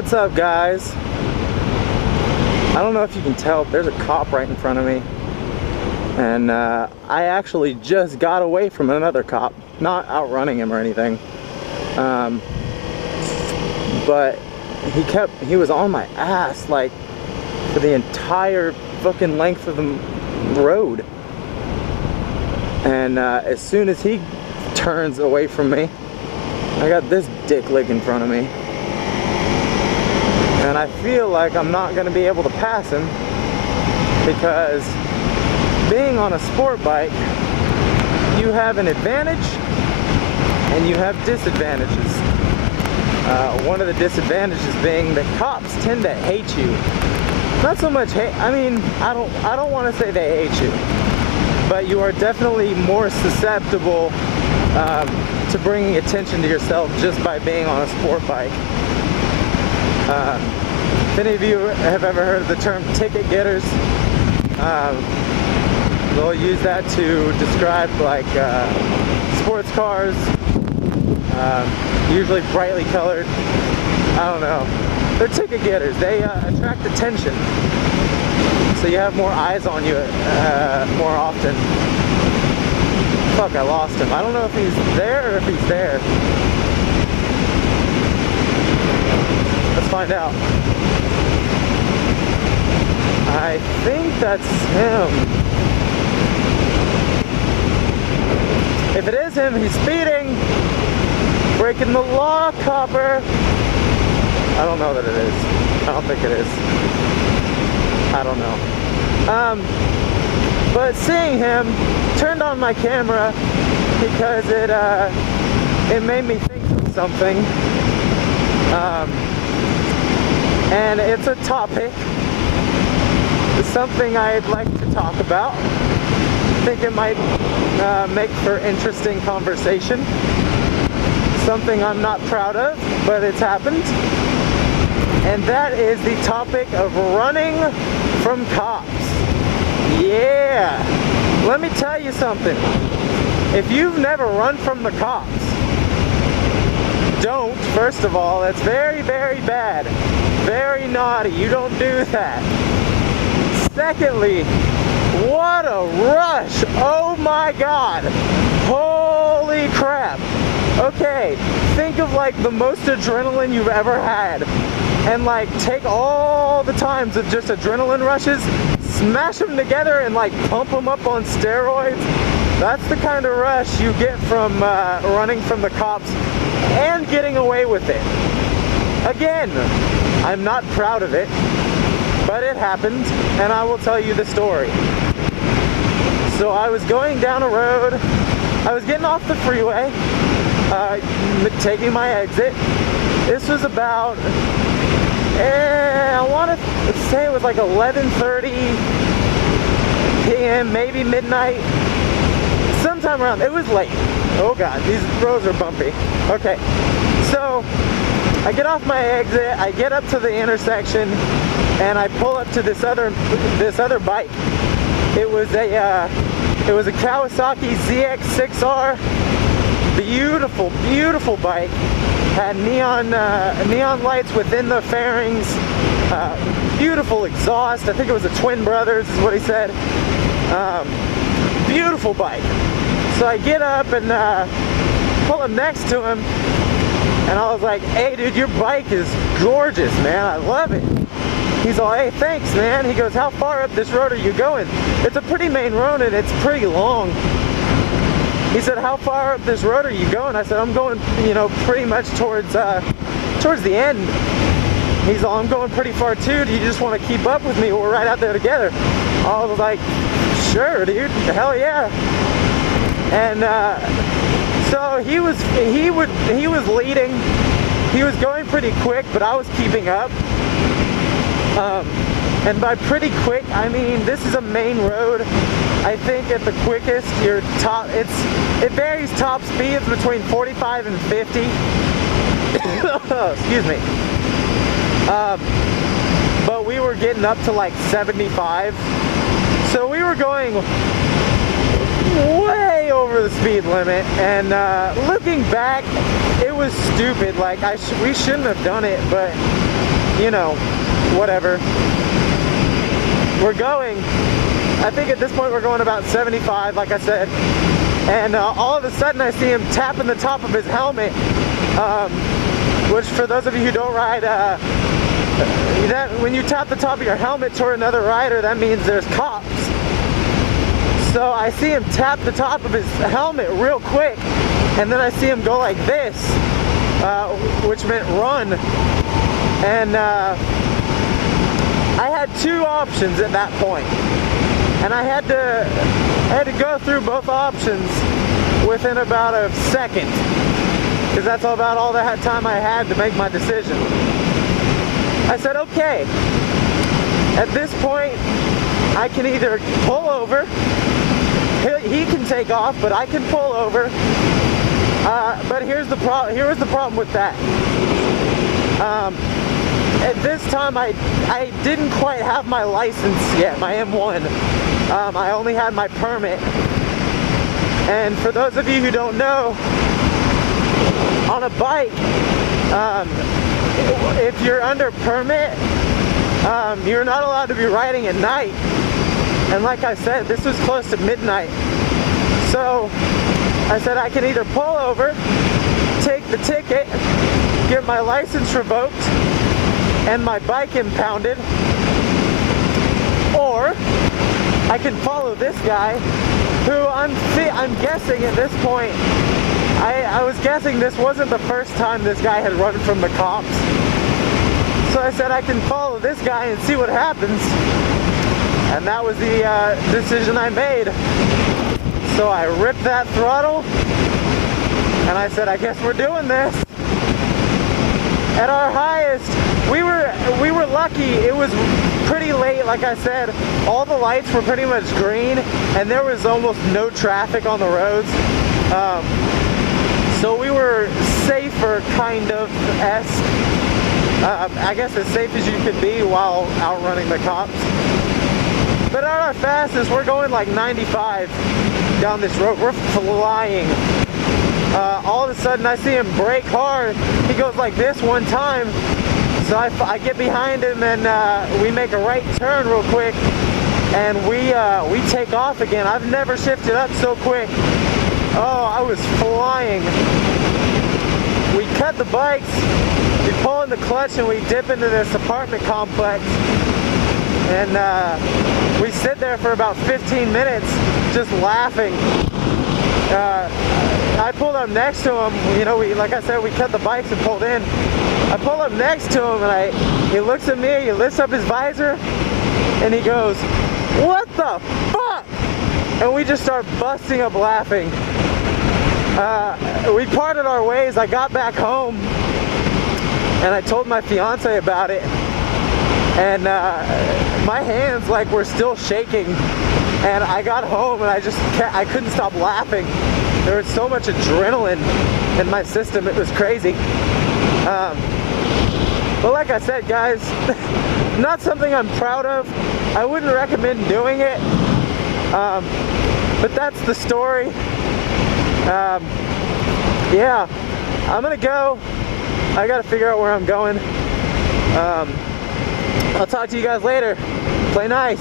What's up, guys? I don't know if you can tell, but there's a cop right in front of me. And I actually just got away from another cop. Not outrunning him or anything. But he was on my ass, like, for the entire fucking length of the road. And as soon as he turns away from me, I got this dick lick in front of me. And I feel like I'm not going to be able to pass him because being on a sport bike, you have an advantage and you have disadvantages. One of the disadvantages being that cops tend to hate you. Not so much hate, I mean, I don't want to say they hate you, but you are definitely more susceptible to bringing attention to yourself just by being on a sport bike. If any of you have ever heard of the term ticket getters, they'll use that to describe like sports cars, usually brightly colored. I don't know. They're ticket getters. They attract attention, so you have more eyes on you more often. Fuck, I lost him. I don't know if he's there or if he's there. Let's find out. I think that's him. If it is him, he's speeding. Breaking the law, copper. I don't know that it is. I don't think it is. I don't know. But seeing him, turned on my camera because it made me think of something. And it's a topic. It's something I'd like to talk about. I think it might make for interesting conversation. Something I'm not proud of, but it's happened. And that is the topic of running from cops. Yeah! Let me tell you something. If you've never run from the cops, don't, first of all. That's very, very bad. Very naughty. You don't do that. Secondly, what a rush! Oh my god! Holy crap! Okay, think of like the most adrenaline you've ever had, and like take all the times of just adrenaline rushes, smash them together and like pump them up on steroids. That's the kind of rush you get from running from the cops and getting away with it. Again, I'm not proud of it, but it happened, and I will tell you the story. So I was going down a road, I was getting off the freeway, taking my exit. This was about, I want to say it was like 11:30 p.m., maybe midnight, sometime around, it was late. Oh god, these roads are bumpy. Okay, so I get off my exit, I get up to the intersection, and I pull up to this other bike. It was a Kawasaki ZX6R. Beautiful, beautiful bike. Had neon lights within the fairings. Beautiful exhaust. I think it was a Twin Brothers is what he said. Beautiful bike. So I get up and pull up next to him, and I was like, "Hey, dude, your bike is gorgeous, man. I love it." He's all, "Hey, thanks, man." He goes, "How far up this road are you going?" It's a pretty main road and it's pretty long. He said, "How far up this road are you going?" I said, "I'm going, you know, pretty much towards the end." He's all, "I'm going pretty far too. Do you just want to keep up with me? We're right out there together." I was like, "Sure, dude. Hell yeah." And so he was leading. He was going pretty quick, but I was keeping up. And by pretty quick, I mean this is a main road. I think at the quickest, your top, it varies top speeds between 45 and 50. Excuse me. But we were getting up to like 75. So we were going way over the speed limit, and looking back, it was stupid. Like we shouldn't have done it, but you know, whatever. We're going, I think at this point we're going about 75, like I said, and all of a sudden I see him tapping the top of his helmet, which for those of you who don't ride, that when you tap the top of your helmet toward another rider, that means there's cops. So I see him tap the top of his helmet real quick, and then I see him go like this, which meant run. And I had two options at that point, and I had to go through both options within about a second, because that's about all that time I had to make my decision. I said, okay, at this point I can either pull over, he can take off, but I can pull over. But here was the problem with that. At this time, I didn't quite have my license yet, my M1. I only had my permit. And for those of you who don't know, on a bike, if you're under permit, you're not allowed to be riding at night. And like I said, this was close to midnight. So I said I can either pull over, take the ticket, get my license revoked, and my bike impounded, or I can follow this guy, who I'm guessing at this point, I was guessing this wasn't the first time this guy had run from the cops. So I said I can follow this guy and see what happens. And that was the decision I made. So I ripped that throttle, and I said, I guess we're doing this. At our highest, we were lucky. It was pretty late, like I said. All the lights were pretty much green, and there was almost no traffic on the roads. So we were safer, kind of, I guess as safe as you could be while outrunning the cops. But at our fastest, we're going like 95 down this road. We're flying. All of a sudden, I see him brake hard. He goes like this one time. So I get behind him, and we make a right turn real quick, and we take off again. I've never shifted up so quick. Oh, I was flying. We cut the bikes, we pull in the clutch, and we dip into this apartment complex. And we sit there for about 15 minutes just laughing. I pulled up next to him, you know, like I said, we cut the bikes and pulled in. I pull up next to him, and he looks at me, he lifts up his visor, and he goes, "What the fuck?" And we just start busting up laughing. We parted our ways. I got back home, and I told my fiance about it. And my hands like were still shaking, and I got home and I couldn't stop laughing. There was so much adrenaline in my system, it was crazy. But like I said, guys, not something I'm proud of. I wouldn't recommend doing it, but that's the story. Yeah, I'm gonna go. I gotta figure out where I'm going. I'll talk to you guys later. Play nice.